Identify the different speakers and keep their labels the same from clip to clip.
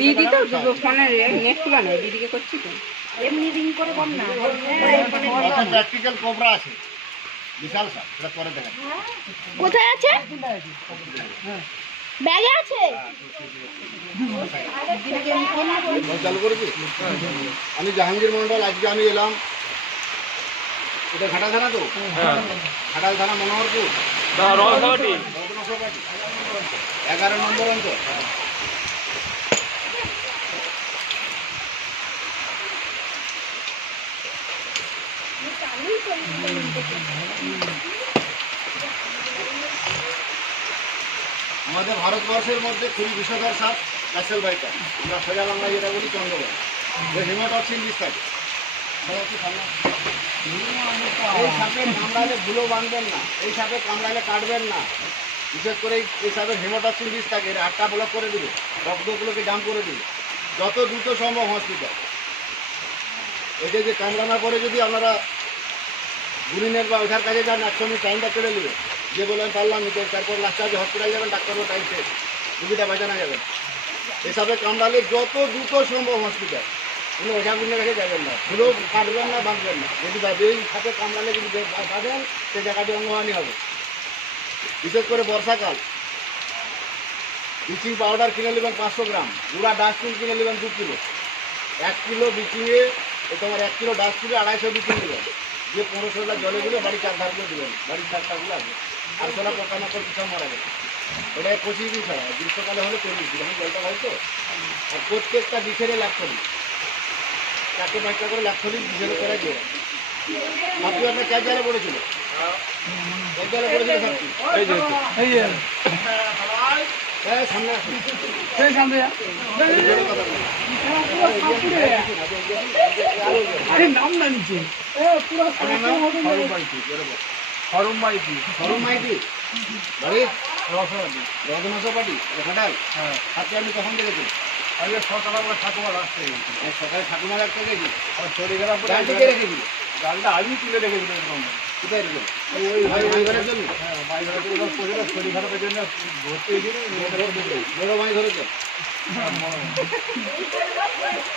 Speaker 1: দিদি
Speaker 2: তো ফোনের নেট খোলা নেই দিদিকে করছি তো।
Speaker 1: এমনি রিং করে বল না।
Speaker 3: প্র্যাকটিক্যাল কোবরা আছে। বিশাল সাপ সেটা পরে দেখা
Speaker 1: কোথায় আছে? ব্যাগে আছে?
Speaker 3: চালু করেছি আমি জাহাঙ্গীর মন্ডল আজকে আমি এলাম। এটা ঘাটাল থানা তো? ঘাটাল থানা মনোহরপুর। এগারো নম্বর আমাদের ভারতবর্ষের মধ্যে খুবই বিষধর সাপ ক্যাসেল বাইকার। আমরা সোজা বাংলায় যেটা বলি চন্দ্রবাই যে হিমোটক্সিন বিষ থাকে এই সাপের কামড়ালে ভুলো বাঁধবেন না, এই সাপে কামড়ালে কাটবেন না। বিশেষ করে এই- সাপের হিমোটক্সিন বিষ থাকে এর হাতটা ব্লক করে দিবে, রক্তগুলোকে জাম করে দিবে, যত দ্রুত সম্ভব হসপিটাল এটা যে কামড়ানোর পরে যদি আপনারা গুরিনের বা ওঠার কাজে যান, একশো মিনিট টাইমটা চলে নেবে যে বলেন পারলাম নিতে তারপর লাস্ট আজকে হসপিটাল যাবেন ডাক্তারও টাইম শেষ, রুগীটা বাঁচানো যাবে। এসবে কামড়ালে যত দ্রুত সম্ভব হসপিটাল কাছে যাবেন না। না বাঁধবেন না। যদি জায়গাটি হবে। বিশেষ করে বর্ষাকাল। ব্লিচিং পাউডার কিনে নেবেন পাঁচশো গ্রাম, গুঁড়া ডাস্টবিন কিনে নেবেন দু কিলো। এক কিলো ব্লিচিংয়ে তোমার এক কিলো ডাস্টবিনে আড়াইশো ব্লিচিং নেবেন দিয়ে পনেরো ষোলোটা জলে দিলে বাড়ির চার ধার করে দেবেন। বাড়ির চারটাগুলো আছে। আর ষোলো পোকামাকড় পিছন মারা যাবে ওটা পঁচিশ দিন ছাড়া গ্রীষ্মকালে হলে চল্লিশ দিন। জলটা হয় তো? আর প্রত্যেকটা বিছেরে ল্যাপটপি চারটে পাঁচটা করে ল্যাপটপি বিছেরে করে দিয়ে আপনি আপনার চার জালে পড়েছিল। হ্যাঁ
Speaker 4: নাম না নিচে।
Speaker 3: সরম মাইতি।
Speaker 4: হরম মাইতি।
Speaker 3: বাড়ি?
Speaker 4: রসমাদি
Speaker 3: রঘুনাথপাটি ঘাটাল
Speaker 4: হ্যাঁ।
Speaker 3: হাতে আমি কখন দেখেছি
Speaker 4: আজকে সকালে আমরা ঠাকুমা রাখতে গেছি।
Speaker 3: আমি সকালে ঠাকুমার একটা দেখি
Speaker 4: আর চলে গেলাম পরে
Speaker 3: গাড়িটিকে রেখেছি
Speaker 4: গালটা আমি তুলে রেখেছিল এরকম
Speaker 3: কোথায় রেখে ওই ভাই ভাই ঘরের জন্য?
Speaker 4: হ্যাঁ বাইরে থেকে ওরা পড়ে গেল শরীর খারাপের জন্য ভর্তি হয়ে গেলে
Speaker 3: বড় ভাই ধরেছে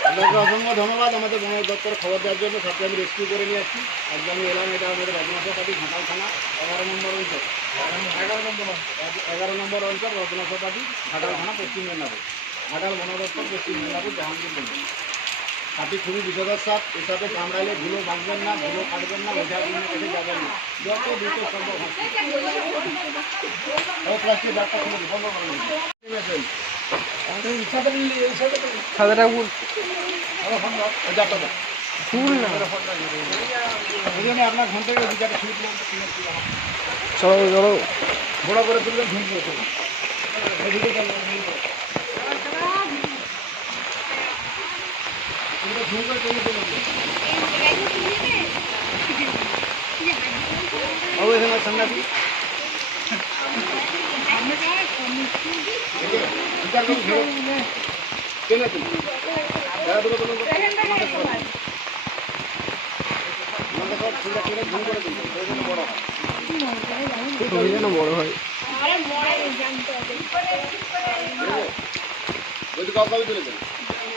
Speaker 3: আপনাকে অসংখ্য ধন্যবাদ আমাদের বন দপ্তরে খবর দেওয়ার জন্য। সাথে আমি রেস্কিউ করে নিয়ে আসছি। আজকে আমি এলাম এটা আমাদের রঘুনাথপাটি ঘাটাল থানা এগারো নম্বর অঞ্চল।
Speaker 4: এগারো নম্বর
Speaker 3: এগারো নম্বর অঞ্চল রঘুনাথপাটি ঘাটাল থানা পশ্চিম মেদিনীপুর। ঘাটাল বন দপ্তর পশ্চিম মেদিনীপুর জাহাঙ্গীর মন্দির সাপটি খুবই বিষধর সাপ এসাপে কামড়ালে ধুলো বাঁধবেন না ধুলো কাটবেন না ওঝা গুলির কাছে যাবেন না যত দ্রুত সম্ভব প্লাস্টিক ব্যাগটা খুলে জন্য আপনার ঘণ্টা।
Speaker 2: চলো চলো।
Speaker 3: ঘোড়া করে তুলবেন ঝুঁক করে জন্য বড় হয়।
Speaker 2: যেন হ্যাঁ?
Speaker 4: এই চলে
Speaker 3: ওটা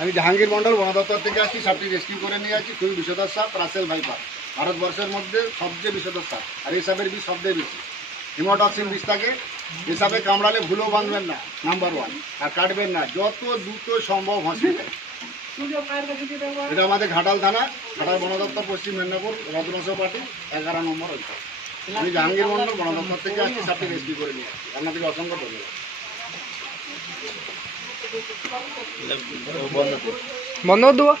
Speaker 3: আমি জাহাঙ্গীর মন্ডল বন দপ্তর থেকে আসছি, সাপটি রেস্কিউ করে নিয়ে আসছি, খুবই বিষধর সাপ, রাসেল ভাইপার। ভারতবর্ষের মধ্যে সবচেয়ে বিষধর সাপ আর এই সাপের বিষ সবচেয়ে বেশি। হিমোটক্সিন বিষ থাকে সাপে কামড়ালে ভুলেও বাঁধবেন না নাম্বার ওয়ান আর কাটবেন না যত দ্রুত সম্ভব হসপিটাল এটা আমাদের ঘাটাল থানা ঘাটাল বন দপ্তর পশ্চিম মেদিনীপুর রত্নস পার্টি এগারো নম্বর অঞ্চল আমি জাহাঙ্গীর মন্ডল বন দপ্তর থেকে আজকে সাপটি রেস্কিউ করে নিয়ে আসছি। আপনাদেরকে অসংখ্য ধন্যবাদ।
Speaker 5: বন্ধ দেবো